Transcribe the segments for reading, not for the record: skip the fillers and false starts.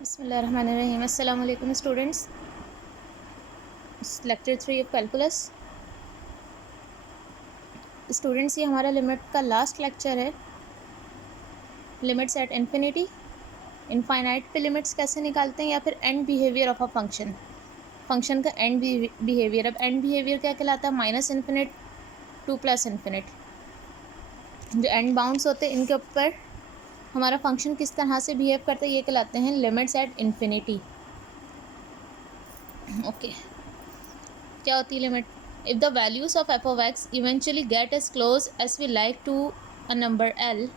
बिस्मिल्लाहिर्रहमानिर्रहीम। अस्सलाम वालेकुम students. Lecture 3 of calculus. Students, ये हमारा लिमिट का लास्ट लेक्चर है। लिमिट्स एट इन्फिनिटी, इनफाइनाइट पे लिमिट्स कैसे निकालते हैं, या फिर and behaviour of a function, function का एंड बिहेवियर। अब एंड बिहेवियर क्या कहलाता है? Minus infinite to plus infinite. जो एंड बाउंड्स होते हैं इनके ऊपर हमारा फंक्शन किस तरह से बिहेव करता है, ये कहलाते हैं लिमिट्स एट इन्फिनिटी। ओके, क्या होती है limit? If the values of F of X eventually get as close as we like to a number L,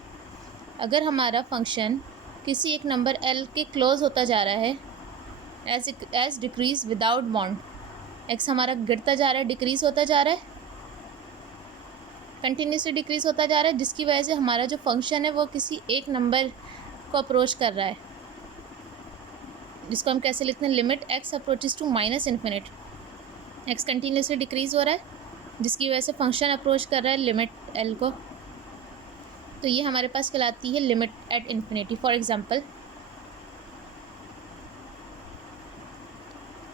अगर हमारा फंक्शन किसी एक नंबर एल के क्लोज होता जा रहा है, as decrease without bound, X हमारा गिरता जा रहा है, डिक्रीज होता जा रहा है, कंटिन्यूसली डिक्रीज होता जा रहा है, जिसकी वजह से हमारा जो फंक्शन है वो किसी एक नंबर को अप्रोच कर रहा है, जिसको हम कैसे लिखते हैं? Limit x approaches to minus infinite. X continuously decrease हो रहा है, जिसकी वजह से फंक्शन अप्रोच कर रहा है लिमिट एल को, तो ये हमारे पास कहलाती है limit at infinity. For example,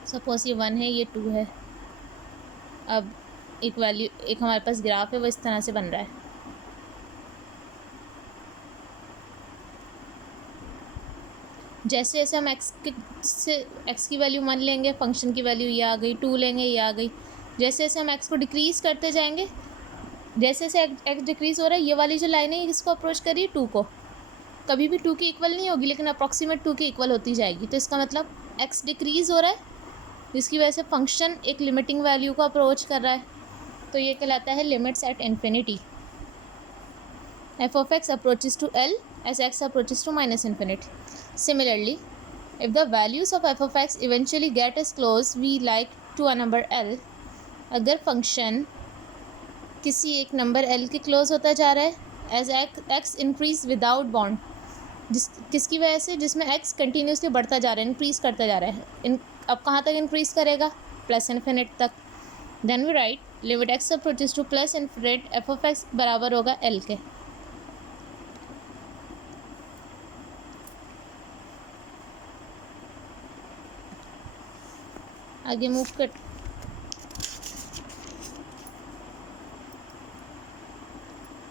suppose ये 1 है, ये 2 है। अब एक वैल्यू, एक हमारे पास ग्राफ है, वो इस तरह से बन रहा है। जैसे जैसे हम एक्स की वैल्यू 1 लेंगे, फंक्शन की वैल्यू ये आ गई, 2 लेंगे, ये आ गई। जैसे जैसे हम एक्स को डिक्रीज़ करते जाएंगे, जैसे जैसे एक्स डिक्रीज़ हो रहा है, ये वाली जो लाइन है इसको अप्रोच करिए 2 को। कभी भी 2 की इक्वल नहीं होगी, लेकिन अप्रॉक्सीमेट 2 की इक्वल होती जाएगी। तो इसका मतलब एक्स डिक्रीज़ हो रहा है, जिसकी वजह से फंक्शन एक लिमिटिंग वैल्यू को अप्रोच कर रहा है, तो ये कहलाता है limits at infinity. F of X approaches to L as X approaches to minus infinite. Similarly, if the values of f of x eventually get as close we like to a number l, अगर function किसी एक number l के close होता जा रहा है as x increase without bound, किसकी वजह से? जिसमें x कंटिन्यूसली बढ़ता जा रहा है, इंक्रीज करता जा रहा है। अब कहाँ तक इंक्रीज करेगा? प्लस इन्फिनिट तक। Then we write limit x approaches to plus infinite F of X बराबर होगा l के। आगे मूव कर।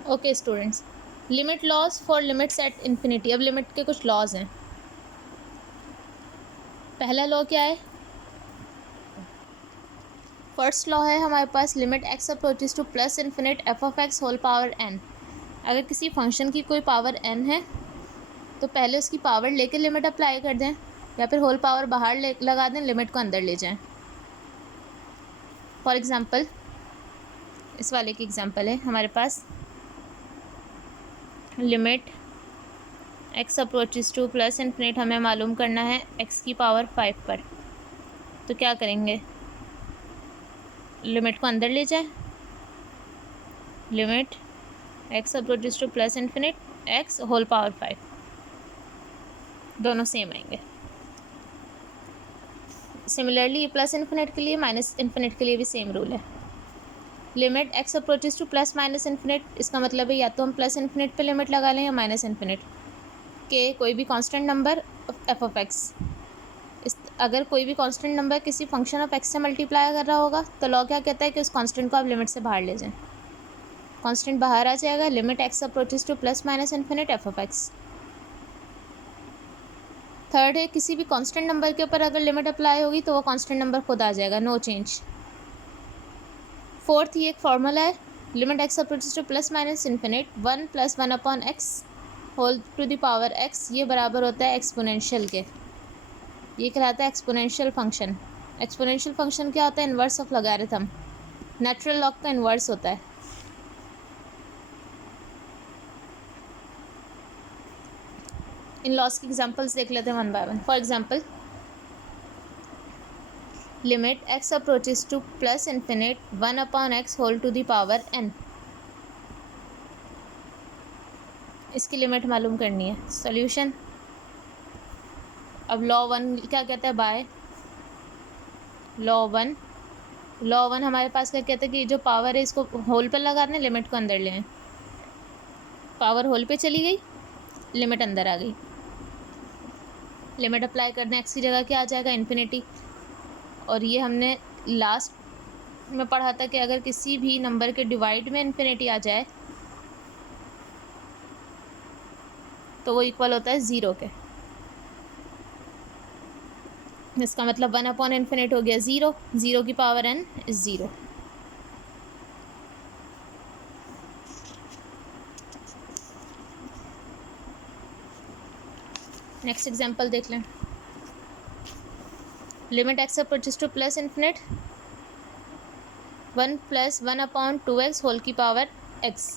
Okay students, limit laws for limits at infinity. अब लिमिट के कुछ लॉज हैं। पहला लॉ क्या है? फर्स्ट लॉ है हमारे पास, limit x approaches to plus infinite F of x whole power n. अगर किसी फंक्शन की कोई पावर एन है, तो पहले उसकी पावर लेकर लिमिट अप्लाई कर दें, या फिर होल पावर बाहर लगा दें, लिमिट को अंदर ले जाएं। फॉर एग्ज़ाम्पल, इस वाले की एग्ज़ाम्पल है हमारे पास, limit x approaches to plus infinite हमें मालूम करना है एक्स की पावर 5 पर। तो क्या करेंगे? लिमिट को अंदर ले जाएं, limit x approaches to plus infinite X whole power 5, दोनों सेम आएंगे। सिमिलरली प्लस इन्फिनिट के लिए, माइनस इन्फिनिट के लिए भी सेम रूल है। Limit x approaches to plus minus infinite, इसका मतलब है या तो हम प्लस इन्फिनिट पे लिमिट लगा लें या माइनस इन्फिनिट के कोई भी constant number F of x. अगर कोई भी कांस्टेंट नंबर किसी फंक्शन ऑफ एक्स से मल्टीप्लाई कर रहा होगा, तो लॉ क्या कहता है कि उस कांस्टेंट को आप लिमिट से बाहर ले जाएं। कांस्टेंट बाहर आ जाएगा, limit x approaches to plus minus infinite F of x. Third है, किसी भी कांस्टेंट नंबर के ऊपर अगर लिमिट अप्लाई होगी तो वो कांस्टेंट नंबर खुद आ जाएगा, नो चेंज। फोर्थ, ये एक फार्मूला है, limit x approaches to plus minus infinite 1 + 1 upon x whole to the power X, ये बराबर होता है एक्सपोनेंशियल के। ये कहलाता है एक्सपोनेंशियल फंक्शन। एक्सपोनेंशियल फंक्शन क्या होता है? Inverse of logarithm, natural log का इन्वर्स होता है। इन लॉस की एग्जांपल्स देख लेते हैं one by one. For example, limit x approaches to plus infinite 1 upon x whole to the power n, इसकी लिमिट मालूम करनी है। सॉल्यूशन, अब लॉ 1 क्या कहता है? बाय लॉ वन हमारे पास क्या कहता है कि जो पावर है इसको होल पर लगा दें, लिमिट को अंदर ले आएं। पावर होल पे चली गई, लिमिट अंदर आ गई। लिमिट अप्लाई कर दें, एक्स की जगह क्या आ जाएगा, इन्फिनिटी। और ये हमने लास्ट में पढ़ा था कि अगर किसी भी नंबर के डिवाइड में इन्फिनिटी आ जाए तो वो इक्वल होता है ज़ीरो के। इसका मतलब 1/∞ हो गया ज़ीरो, ज़ीरो की power n is zero. Next example देख लें। Limit x approaches to plus infinite 1 + 1/2x whole की पावर x।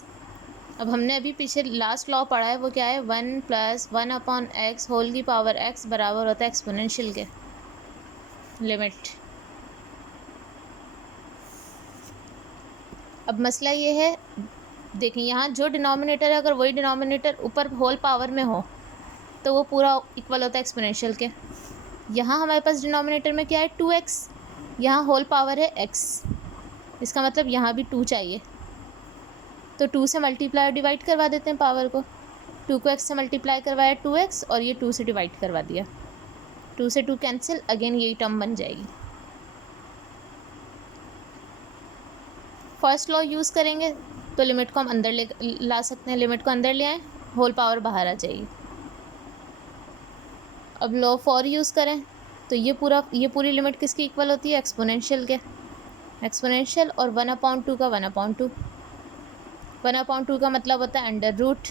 अब हमने अभी पीछे लास्ट लॉ पढ़ा है, वो क्या है, 1 + 1/x होल की पावर x बराबर होता है एक्सपोनेंशियल के। लिमिट, अब मसला ये है, देखें यहाँ जो डिनोमिनेटर है अगर वही डिनोमिनेटर ऊपर होल पावर में हो तो वो पूरा इक्वल होता है एक्सपोनेंशियल के। यहाँ हमारे पास डिनोमिनेटर में क्या है, 2x, यहाँ होल पावर है x, इसका मतलब यहाँ भी 2 चाहिए। तो 2 से मल्टीप्लाई और डिवाइड करवा देते हैं पावर को। 2 को x से मल्टीप्लाई करवाया 2x और ये 2 से डिवाइड करवा दिया, 2 से 2 कैंसिल, अगेन यही टर्म बन जाएगी। फर्स्ट लॉ यूज़ करेंगे तो लिमिट को हम अंदर ला सकते हैं, लिमिट को अंदर ले आएँ, होल पावर बाहर आ जाएगी। अब लॉ फॉर यूज़ करें तो ये पूरी लिमिट किसकी इक्वल होती है, एक्सपोनेंशियल के। एक्सपोनेंशियल और 1/2 का 1/2, 1/2 का मतलब होता है अंडर रूट,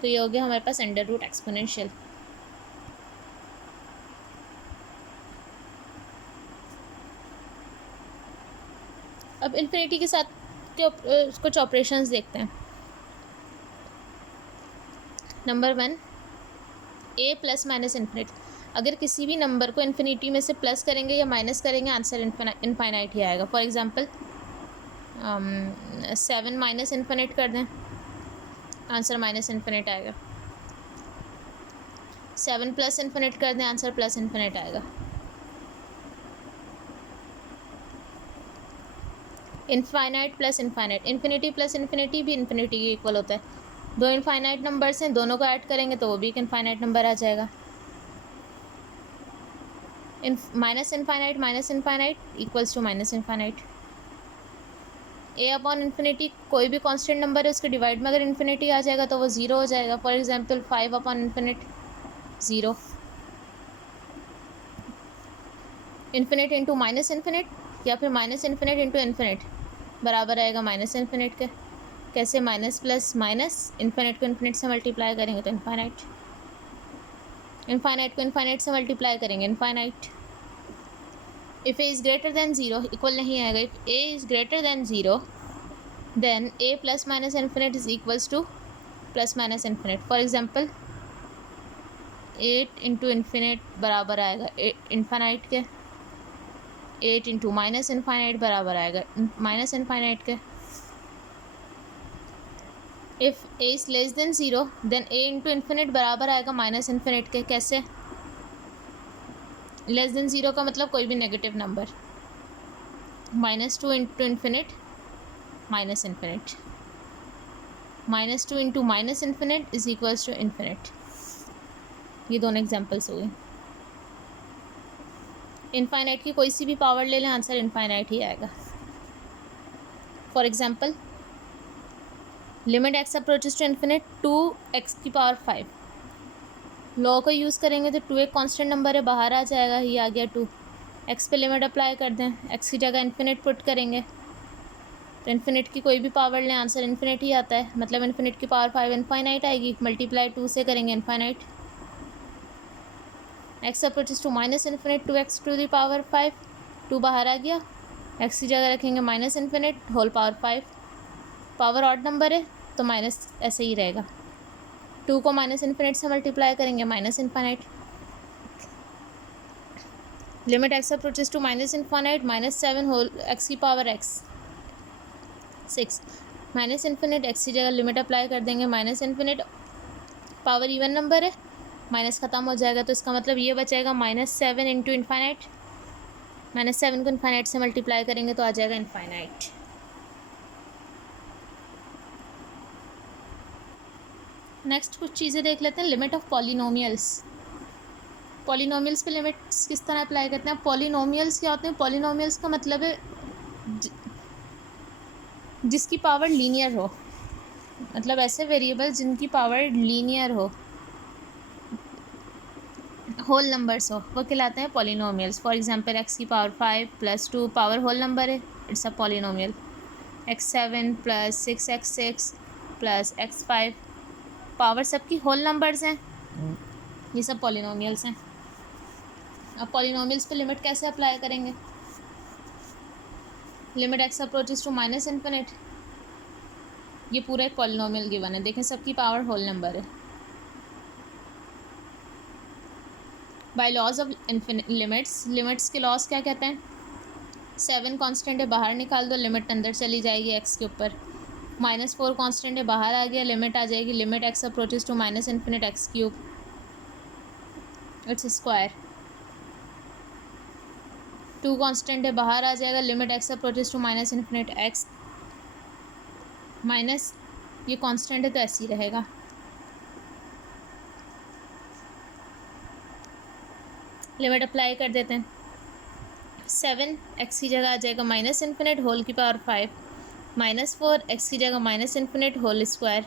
तो ये हो गया हमारे पास अंडर रूट एक्सपोनेंशियल। अब इन्फिनिटी के साथ कुछ ऑपरेशंस देखते हैं। Number 1, a + -∞। अगर किसी भी नंबर को इन्फिनिटी में से प्लस करेंगे या माइनस करेंगे आंसर इनफाइनाइट ही आएगा। फॉर एग्जांपल 7 -∞ कर दें, आंसर -∞ आएगा। 7 +∞ कर दें, आंसर +∞ आएगा। Infinite plus infinite, infinity plus infinity भी इन्फिनिटी के इक्वल होता है। दो इनफाइनाइट नंबर्स हैं, दोनों को ऐड करेंगे तो वो भी एक इनफाइनाइट नंबर आ जाएगा। Minus infinite equals to minus infinite. a/∞, कोई भी कांस्टेंट नंबर है उसके डिवाइड में अगर इन्फिनिटी आ जाएगा तो वो ज़ीरो हो जाएगा। For example 5/∞, zero. Infinite into minus infinite या फिर माइनस इन्फिनिट इंटू इन्फिनिट बराबर आएगा माइनस इन्फिनिट के। कैसे, माइनस प्लस माइनस, इन्फिनिट को इन्फिनिट से मल्टीप्लाई करेंगे तो इनफाइनाइट, इनफाइनाइट को इनफाइनाइट से मल्टीप्लाई करेंगे infinite. If a is greater than zero, equal नहीं आएगा। If a is greater than zero then a + -∞ is equals to +-∞। For example 8 into infinite बराबर आएगा इनफाइनाइट के, 8 इंटू माइनस इनफाइनाइट बराबर आएगा माइनस इनफाइनाइट के। If a is less than zero then a into infinite बराबर आएगा minus infinite के। कैसे, लेस देन ज़ीरो का मतलब कोई भी negative number, -2 into infinite minus infinite, -2 into minus infinite is equals to infinite. ये दोनों एग्जाम्पल्स हो गए। इनफाइनाइट की कोई सी भी पावर ले लें, आंसर इनफाइनाइट ही आएगा। For example limit x approaches to infinite 2x⁵। Law को यूज़ करेंगे तो 2 एक कांस्टेंट नंबर है, बाहर आ जाएगा, ही आ गया 2। एक्स पे लिमिट अप्लाई कर दें, एक्स की जगह इन्फिनिट पुट करेंगे तो इन्फिनिट की कोई भी पावर लें, आंसर इन्फिनिट ही आता है। मतलब इन्फिनिट की पावर 5 इनफाइनाइट आएगी, मल्टीप्लाई 2 से करेंगे infinite. X approaches to -∞, 2x⁵, 2 बाहर आ गया, एक्स की जगह रखेंगे -∞, whole power 5। Power odd number है तो माइनस ऐसे ही रहेगा। 2 को -∞ से मल्टीप्लाई करेंगे -∞। Limit x approaches to -∞, -7 whole X की पावर x 6, -∞, एक्स की जगह लिमिट अप्लाई कर देंगे -∞, पावर इवन नंबर है, माइनस ख़त्म हो जाएगा तो इसका मतलब ये बचेगा -7 इंटू इनफाइनाइट। -7 को इनफाइनाइट से मल्टीप्लाई करेंगे तो आ जाएगा इनफाइनाइट। नेक्स्ट कुछ चीज़ें देख लेते हैं। Limit of polynomials. पॉलिनोमियल्स पे लिमिट्स किस तरह अप्लाई करते हैं? पॉलिनोमियल्स क्या होते हैं? पॉलिनोमियल्स का मतलब है जिसकी पावर लीनियर हो, मतलब ऐसे वेरिएबल जिनकी पावर लीनियर हो, होल नंबर्स हो, वो कहलाते हैं पॉलिनोमियल्स. फॉर एग्जांपल एक्स की पावर 5 + 2 पावर होल नंबर है, it's a polynomial. x7 + 6x6 + x5 power सबकी होल नंबर्स हैं, ये सब पॉलिनोमियल्स हैं. अब पॉलिनोमियल्स पे लिमिट कैसे अप्लाई करेंगे? Limit x approaches to -∞. ये पूरा एक पॉलिनोमियल गिवन है, देखें सबकी पावर होल नंबर है. बाय लॉज ऑफ लिमिट्स के लॉज क्या कहते हैं? 7 कांस्टेंट है, बाहर निकाल दो, लिमिट अंदर चली जाएगी x के ऊपर. -4 कांस्टेंट है, बाहर आ गया, लिमिट आ जाएगी, limit x approaches to -∞ x³ it's square. 2 constant है, बाहर आ जाएगा, limit x approaches to -∞ x minus ये कांस्टेंट है तो ऐसे ही रहेगा. लिमिट अप्लाई कर देते हैं. 7 x की जगह आ जाएगा -∞ होल की पावर 5, -4 x की जगह -∞ होल स्क्वायर,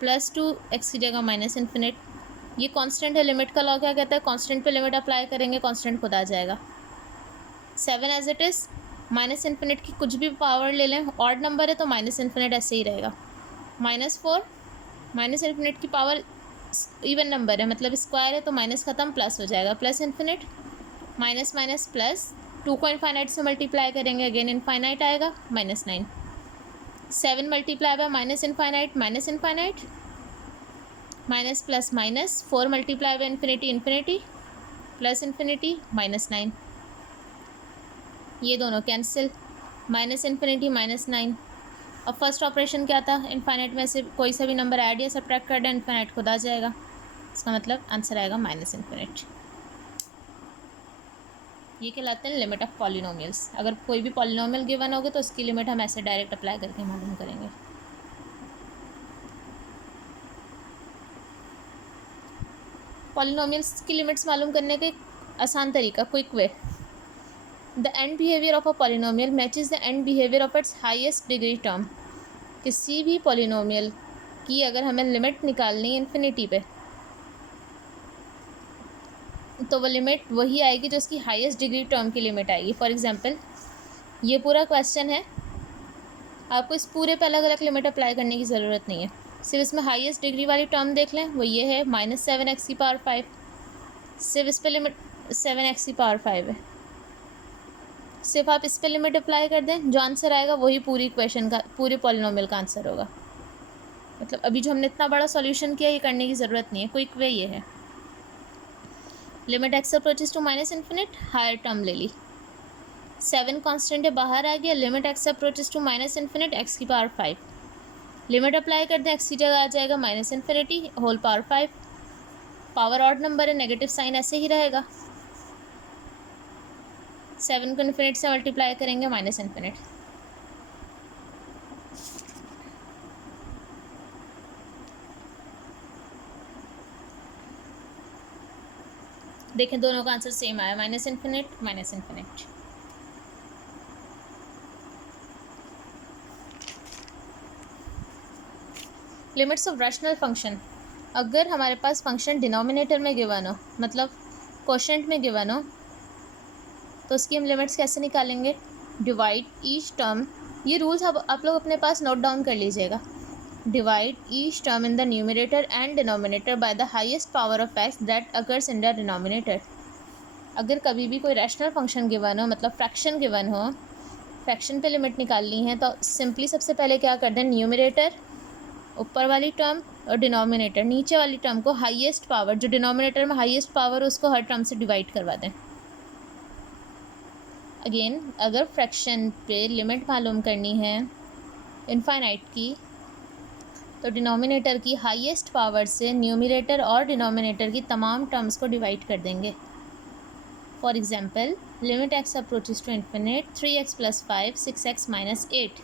+2 x की जगह -∞. ये कांस्टेंट है, लिमिट का लॉ क्या कहता है? कांस्टेंट पे लिमिट अप्लाई करेंगे, कांस्टेंट खुद आ जाएगा. 7 एज इट इज़, -∞ की कुछ भी पावर ले लें, ऑड नंबर है तो -∞ ऐसे ही रहेगा. -4 -∞ की पावर इवन नंबर है, मतलब स्क्वायर है तो माइनस ख़त्म, प्लस हो जाएगा, +∞ माइनस माइनस प्लस. 2 को इनफाइनाइट से मल्टीप्लाई करेंगे, अगेन इनफाइनाइट आएगा, -9. 7 multiply by -∞, -∞, minus plus minus. 4 multiply by infinity, +∞, -9. ये दोनों कैंसिल, -∞, -9. अब फर्स्ट ऑपरेशन क्या था? इनफाइनाइट में से कोई सा भी नंबर ऐड या सब्ट्रैक्ट कर दें, इनफाइनाइट खुद आ जाएगा. इसका मतलब आंसर आएगा -∞. ये कहलाते हैं लिमिट ऑफ पॉलिनोमियल्स. अगर कोई भी पॉलिनोमियल गिवन होगा तो उसकी लिमिट हम ऐसे डायरेक्ट अप्लाई करके मालूम करेंगे. पॉलिनोमियल्स की लिमिट्स मालूम करने का एक आसान तरीका, quick way. The end behaviour of a polynomial matches the end behaviour of its highest degree term. किसी भी पॉलिनोमियल की अगर हमें लिमिट निकालनी है इन्फिनिटी पे, तो वो लिमिट वही आएगी जो उसकी हाईएस्ट डिग्री टर्म की लिमिट आएगी. फॉर एग्जांपल ये पूरा क्वेश्चन है, आपको इस पूरे पे अलग अलग लिमिट अप्लाई करने की ज़रूरत नहीं है, सिर्फ इसमें हाईएस्ट डिग्री वाली टर्म देख लें, वो ये है -7x की पावर 5. सिर्फ इस पे लिमिट 7x की पावर 5 है, सिर्फ आप इस पे लिमिट अप्लाई कर दें, जो आंसर आएगा वही पूरी इक्वेशन का, पूरे पॉलिनोमियल का आंसर होगा. मतलब अभी जो हमने इतना बड़ा सॉल्यूशन किया, ये करने की ज़रूरत नहीं है, क्विक वे ये है. Limit x approaches to -∞, higher term ले ली, 7 कांस्टेंट है, बाहर आ गया, limit x approaches to -∞, x की पावर 5. लिमिट अप्लाई कर दें, x की जगह आ जाएगा -∞, whole power 5. Power odd number है, नेगेटिव साइन ऐसे ही रहेगा. 7 को इन्फिनिट से मल्टीप्लाई करेंगे, -∞. देखें दोनों का आंसर सेम आया, -∞. Limits of rational function. अगर हमारे पास फंक्शन डिनोमिनेटर में गिवन हो, मतलब क्वोशिएंट में गिवन हो, तो उसकी हम लिमिट्स कैसे निकालेंगे? डिवाइड ईच टर्म, ये रूल्स आप लोग अपने पास नोट डाउन कर लीजिएगा. Divide each term in the numerator and denominator by the highest power of x that occurs in the denominator. अगर कभी भी कोई रैशनल फंक्शन गिवन हो, मतलब फ्रैक्शन गिवन हो, फ्रैक्शन पे लिमिट निकालनी है, तो सिंपली सबसे पहले क्या कर दें, न्यूमरेटर ऊपर वाली टर्म और डिनोमिनेटर नीचे वाली टर्म को हाईएस्ट पावर, जो डिनोमिनेटर में हाईएस्ट पावर उसको हर टर्म से डिवाइड करवा दें. अगेन अगर फ्रैक्शन पे लिमिट मालूम करनी है इनफाइनाइट की, तो डिनोमिनेटर की हाईएस्ट पावर से न्यूमरेटर और डिनोमिनेटर की तमाम टर्म्स को डिवाइड कर देंगे. For example limit x approaches to infinite 3x + 5 6x - 8.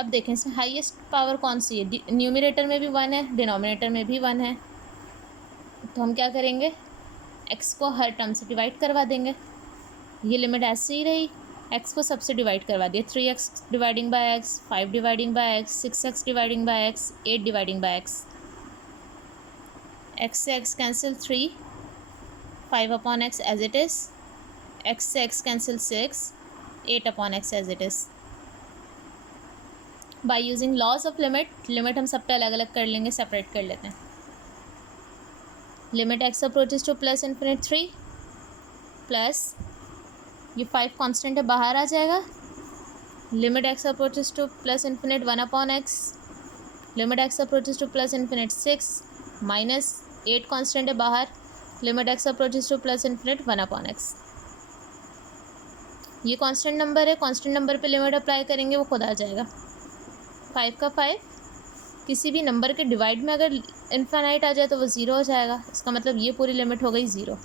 अब देखें इसमें हाईएस्ट पावर कौन सी है, न्यूमरेटर में भी 1 है, डिनोमिनेटर में भी 1 है, तो हम क्या करेंगे, x को हर टर्म से डिवाइड करवा देंगे। ये लिमिट ऐसे ही रही, x को सबसे डिवाइड करवा दिया, 3x dividing by x, 5 dividing by x, 6x dividing by x, 8 dividing by x, x से x cancel 3, 5 upon x as it is, x से x cancel 6, 8 upon x as it is. By using laws of limit हम सब पे अलग अलग कर लेंगे, separate कर लेते हैं। Limit x approaches to plus infinite 3 plus ये 5 कांस्टेंट है, बाहर आ जाएगा। Limit x approaches to plus infinite 1 upon x, limit x approaches to plus infinite 6 minus 8 constant है बाहर, limit x approaches to plus infinite 1 upon x। ये constant number है, constant number पे लिमिट अप्लाई करेंगे वो खुद आ जाएगा। 5 का 5 किसी भी नंबर के डिवाइड में अगर इन्फिनाइट आ जाए तो वो 0 हो जाएगा, इसका मतलब ये पूरी लिमिट हो गई 0।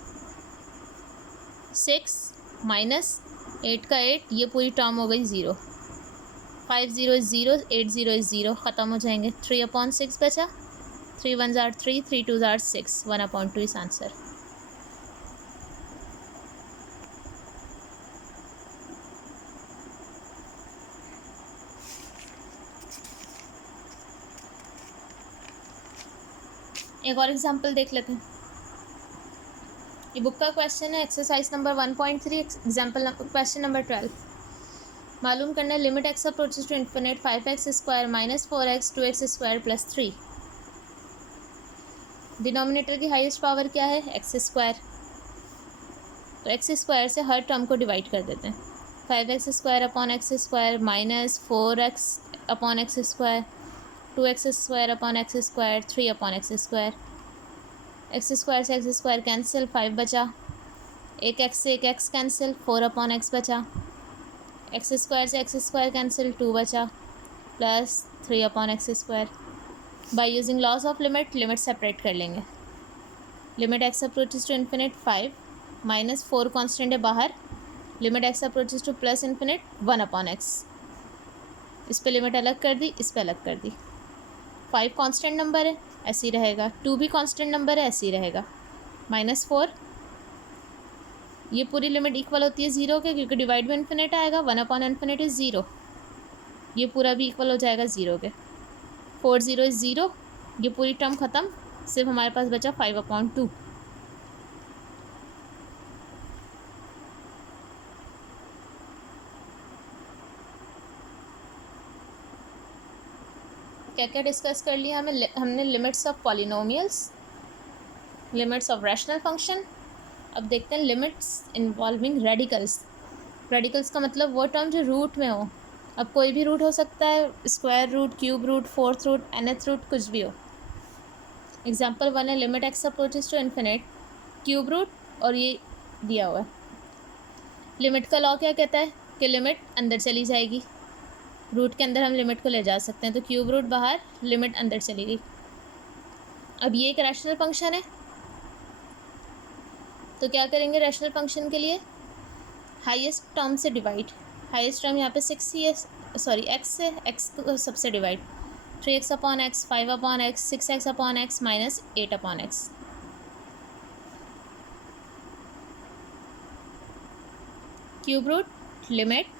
6 माइनस 8 का 8, ये पूरी टर्म हो गई 0। 5 0 इज़ 0, 8 0 इज़ 0, ख़त्म हो जाएंगे। 3 अपॉन 6 बचा, 3 1 ज़ार 3, 3 2 ज़ार 6, 1 अपॉन 2 इस आंसर। एक और एग्जांपल देख लेते हैं, ये बुक का क्वेश्चन है, exercise number 1.3, example question number 12। मालूम करना है limit x approaches to infinite 5x square minus 4x 2x square plus 3। Denominator की हाईएस्ट पावर क्या है, x स्क्वायर, तो x स्क्वायर से हर टर्म को डिवाइड कर देते हैं। 5x square upon x square minus 4x upon x square, 2x square upon x square, 3 upon x square. X square से एक्स स्क्वायर कैंसिल, 5 बचा, एक x से एक x कैंसिल, 4 अपॉन x बचा, एक्स स्क्वायर से एक्स स्क्वायर कैंसिल, 2 बचा, plus 3 upon x square. By using laws of limit separate कर लेंगे। Limit x approaches to infinite 5 minus 4 constant है बाहर, limit x approaches to plus infinite 1 upon x, इस पे limit अलग कर दी, इस पे अलग कर दी। 5 कांस्टेंट नंबर है, ऐसे ही रहेगा, 2 भी कांस्टेंट नंबर है, ऐसे ही रहेगा। माइनस 4, ये पूरी लिमिट इक्वल होती है 0 के, क्योंकि डिवाइड में इन्फिनिट आएगा, 1 अपॉन इन्फिनिट इज़ 0, ये पूरा भी इक्वल हो जाएगा 0 के। 4 0 इज़ 0, ये पूरी टर्म ख़त्म, सिर्फ हमारे पास बचा 5 अपॉन 2। क्या क्या डिस्कस कर लिया हमने limits of polynomials, limits of rational function. अब देखते हैं लिमिट्स इन्वॉल्विंग रेडिकल्स। रेडिकल्स का मतलब वो टर्म जो रूट में हो, अब कोई भी रूट हो सकता है, square root, cube root, fourth root, nth root, कुछ भी हो। एग्जांपल 1 है limit x approaches to infinite cube root, और ये दिया हुआ है। लिमिट का लॉ क्या कहता है कि लिमिट अंदर चली जाएगी, रूट के अंदर हम लिमिट को ले जा सकते हैं, तो क्यूब रूट बाहर, लिमिट अंदर चली गई। अब ये एक रैशनल फंक्शन है, तो क्या करेंगे रैशनल फंक्शन के लिए, हाईएस्ट टर्म से डिवाइड, हाईएस्ट टर्म यहाँ पे 6 ही है, सॉरी x से, x को सबसे divide, 3x upon x, 5 upon x, 6x upon x minus 8 upon x. Cube root limit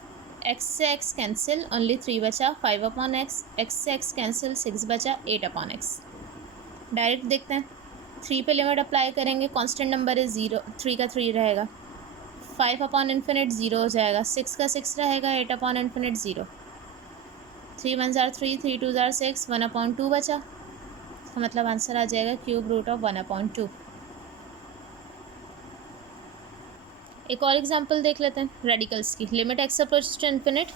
x से x कैंसिल, ओनली 3 बचा, 5 अपॉन एक्स, x से x कैंसिल, 6 बचा, 8 अपॉन एक्स। डायरेक्ट देखते हैं, 3 पे लिमिट अप्लाई करेंगे, कांस्टेंट नंबर है 0, 3 का 3 रहेगा, 5 अपॉन इन्फिनिट 0 हो जाएगा, 6 का 6 रहेगा, 8 अपॉन इन्फिनिट 0, 3 1 ज़ार 3, 3 2 ज़ार 6, 1 अपॉन 2 बचा, तो मतलब आंसर आ जाएगा क्यूब रूट ऑफ 1 अपॉन 2। एक और एग्जांपल देख लेते हैं रेडिकल्स की। Limit x approach to infinite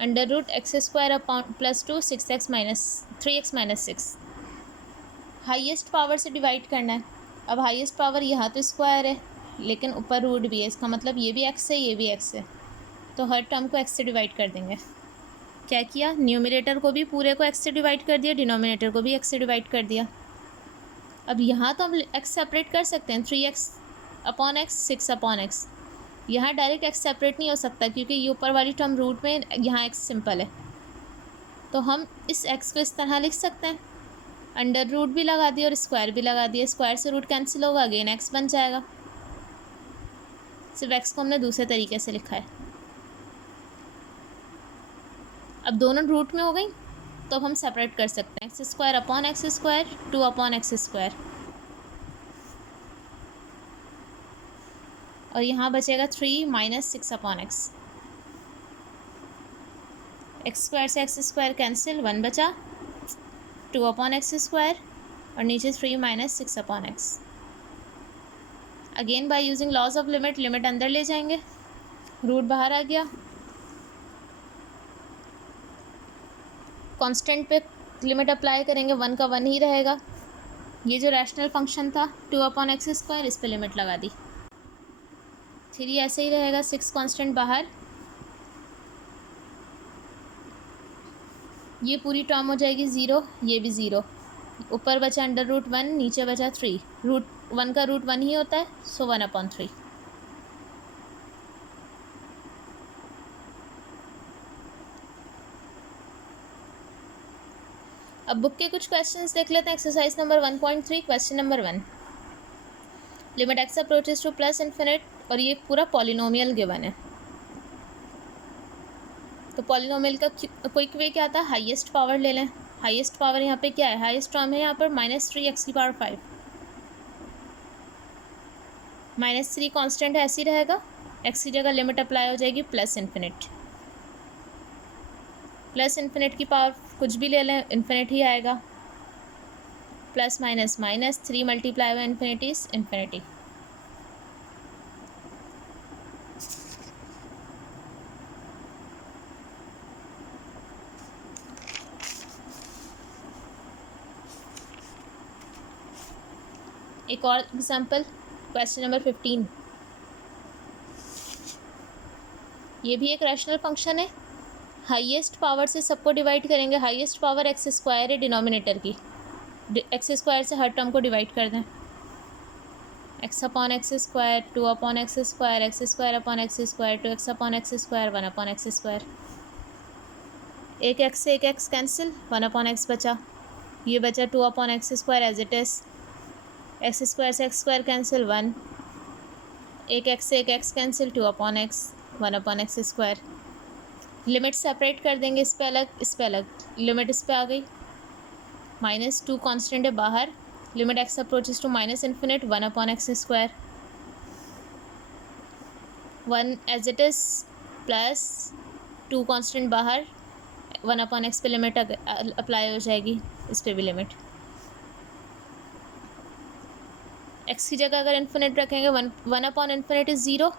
under root x square upon plus 2 6x minus 3x minus 6। Highest power से डिवाइड करना है। अब हाईएस्ट पावर यहाँ तो स्क्वायर है, लेकिन ऊपर रूट भी है, इसका मतलब ये भी x है, ये भी x है, तो हर टर्म को x से डिवाइड कर देंगे। क्या किया, न्यूमरेटर को भी पूरे को x से डिवाइड कर दिया, डिनोमिनेटर को भी x से डिवाइड कर दिया। अब यहाँ तो हम x सेपरेट कर सकते हैं, 3x upon x, 6 upon x. यहाँ डायरेक्ट x सेपरेट नहीं हो सकता, क्योंकि ये ऊपर वाली टर्म रूट में, यहाँ x सिंपल है, तो हम इस x को इस तरह लिख सकते हैं, अंडर रूट भी लगा दिया और स्क्वायर भी लगा दिया, स्क्वायर से रूट कैंसिल होगा, अगेन x बन जाएगा। सिर्फ x को हमने दूसरे तरीके से लिखा है। अब दोनों रूट में हो गई तो अब हम सेपरेट कर सकते हैं, x square upon x square, 2 upon x square, और यहाँ बचेगा 3 minus 6 upon x. X square से एक्स स्क्वायर कैंसिल, 1 बचा, 2 अपॉन एक्स स्क्वायर और नीचे 3 minus 6 upon x. Again by using laws of limit, limit अंदर ले जाएंगे, रूट बाहर आ गया, कांस्टेंट पे लिमिट अप्लाई करेंगे, 1 का 1 ही रहेगा। ये जो रैशनल फंक्शन था 2 अपॉन एक्स स्क्वायर, इस पे लिमिट लगा दी, 3 ऐसे ही रहेगा, 6 कांस्टेंट बाहर, ये पूरी टर्म हो जाएगी 0, ये भी 0, ऊपर बचा अंडर रूट 1, नीचे बचा 3, रूट 1 का रूट 1 ही होता है, सो 1 अपॉन 3। अब बुक के कुछ क्वेश्चंस देख लेते हैं। Exercise number 1.3, question number 1, limit x approaches to plus infinite, और ये पूरा पॉलिनोमियल गिवन है। तो पॉलिनोमियल का क्विक वे क्या था, हाईएस्ट पावर ले लें। हाईएस्ट पावर यहाँ पे क्या है, हाईएस्ट टर्म है यहाँ पर -3x⁵, -3 कांस्टेंट है, ऐसे ही रहेगा, x की जगह लिमिट अप्लाई हो जाएगी प्लस इन्फिनिट। प्लस इन्फिनिट की पावर कुछ भी ले लें, इन्फिनिट ही आएगा, plus minus minus, 3 multiply by infinity is infinity. एक और एग्जांपल, क्वेश्चन नंबर 15, ये भी एक रैशनल फंक्शन है। हाईएस्ट पावर से सबको डिवाइड करेंगे, हाईएस्ट पावर एक्स स्क्वायर है डिनोमिनेटर की, एक्स स्क्वायर से हर टर्म को डिवाइड कर दें, x upon x square, 2 upon x square, X square upon x square, 2x upon x square, 1 upon x square, एक एक्स से एक एक्स कैंसिल, 1 अपॉन एक्स बचा, ये बचा 2 upon x square as it is, x square से x square cancel, 1, एक x से एक x cancel, 2 upon x, 1 upon x square. Limit separate कर देंगे, इस पे अलग, इस पे अलग, लिमिट इस पे आ गई, -2 कांस्टेंट है बाहर, limit x approaches to minus infinite, 1 upon x square, 1 as it is, plus 2 constant बाहर, 1 अपॉन एक्स पे लिमिट अप्लाई हो जाएगी, इस पे भी लिमिट, एक्स की जगह अगर इन्फिनिट रखेंगे 1 upon infinite is 0,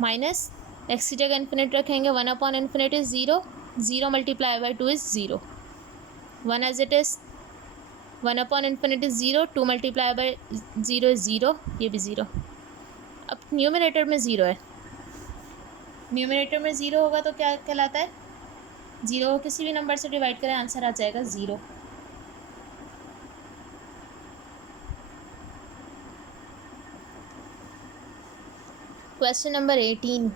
minus x की जगह इन्फिनिट रखेंगे 1 upon infinite is 0, 0 multiply by 2 is 0, 1 as it is, 1 upon infinite is 0, 2 multiply by 0 is 0, ये भी 0। अब न्यूमरेटर में 0 है, न्यूमरेटर में 0 होगा तो क्या कहलाता है, 0 को किसी भी नंबर से डिवाइड करें, आंसर आ जाएगा 0। Question number 18,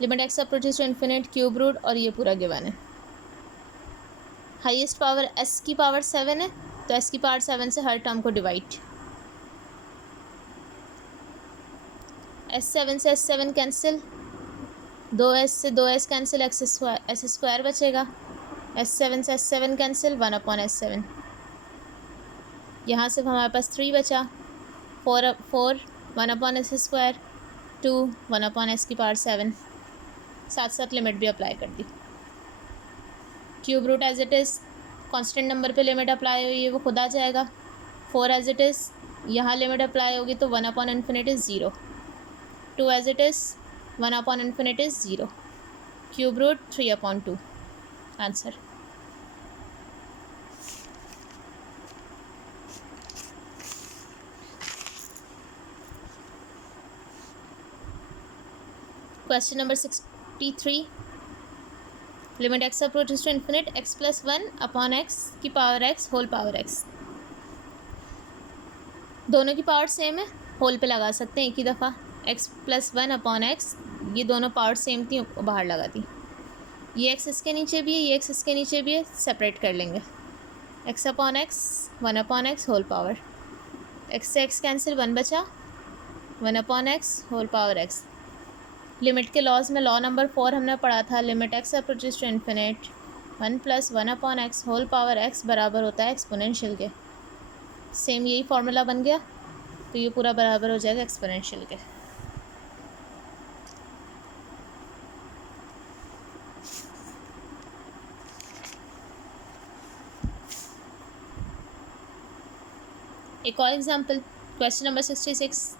limit x approaches to infinite cube root, और ये पूरा गिवन है। हाईएस्ट पावर s की पावर 7 है, तो s की पावर 7 से हर टर्म को डिवाइड, s7 से s7 कैंसिल, 2s से 2s कैंसिल, एक्स स्क्वायर बचेगा, s7 से s7 कैंसिल, 1 अपॉन s7, यहाँ से हमारे पास 3 बचा, 4 1 upon s square, 2 1 upon s की पावर 7, साथ साथ लिमिट भी अप्लाई कर दी। Cube root as it is, constant number पे लिमिट अप्लाई हुई है वो खुद आ जाएगा, 4 एज इट इज़, यहाँ लिमिट अप्लाई होगी तो 1 upon infinite is 0, 2 as it is, 1 upon infinite is 0, cube root 3 upon 2, answer. Question number 63, limit x approaches to infinite, x plus 1 upon x की power x whole power x, दोनों की power same है, whole पे लगा सकते हैं एक ही दफ़ा, x प्लस 1 अपॉन एक्स, ये दोनों पावर सेम थी, बाहर लगा दी, ये एक्स इसके नीचे भी है, ये एक्स इसके नीचे भी है, सेपरेट कर लेंगे। X upon x, 1 upon x whole power, x से एक्स कैंसिल, 1 बचा, 1 upon x whole power x. Limit के लॉज में लॉ नंबर 4 हमने पढ़ा था, limit x approaches to infinite 1 + 1 upon x whole power x बराबर होता है एक्सपोनेंशियल के। सेम यही फार्मूला बन गया, तो ये पूरा बराबर हो जाएगा एक्सपोनेंशियल के। एक और example, question number 66,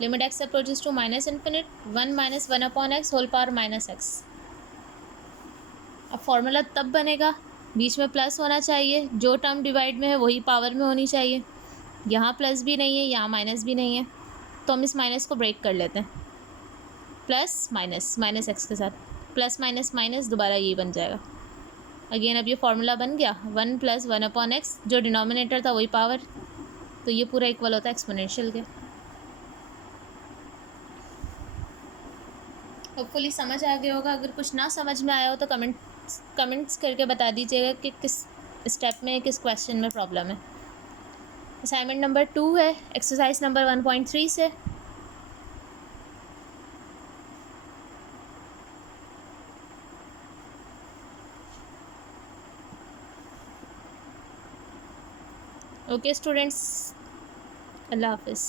limit x approaches to minus infinite 1 - 1 upon x whole power minus x. अब फॉर्मूला तब बनेगा, बीच में प्लस होना चाहिए, जो टर्म डिवाइड में है वही पावर में होनी चाहिए। यहाँ प्लस भी नहीं है, यहाँ माइनस भी नहीं है, तो हम इस माइनस को ब्रेक कर लेते हैं, प्लस माइनस, माइनस एक्स के साथ, प्लस माइनस माइनस दोबारा ये बन जाएगा। अगेन अब ये फार्मूला बन गया, 1 + 1 अपॉन एक्स, जो डिनोमिनेटर था वही पावर, तो ये पूरा इक्वल होता है एक्सपोनेंशियल के। होपफुली समझ आ गया होगा। अगर कुछ ना समझ में आया हो तो कमेंट्स करके बता दीजिएगा कि किस स्टेप में, किस क्वेश्चन में प्रॉब्लम है। असाइनमेंट नंबर 2 है, एक्सरसाइज नंबर 1.3 से। ओके स्टूडेंट्स, अल्लाह हाफिज़।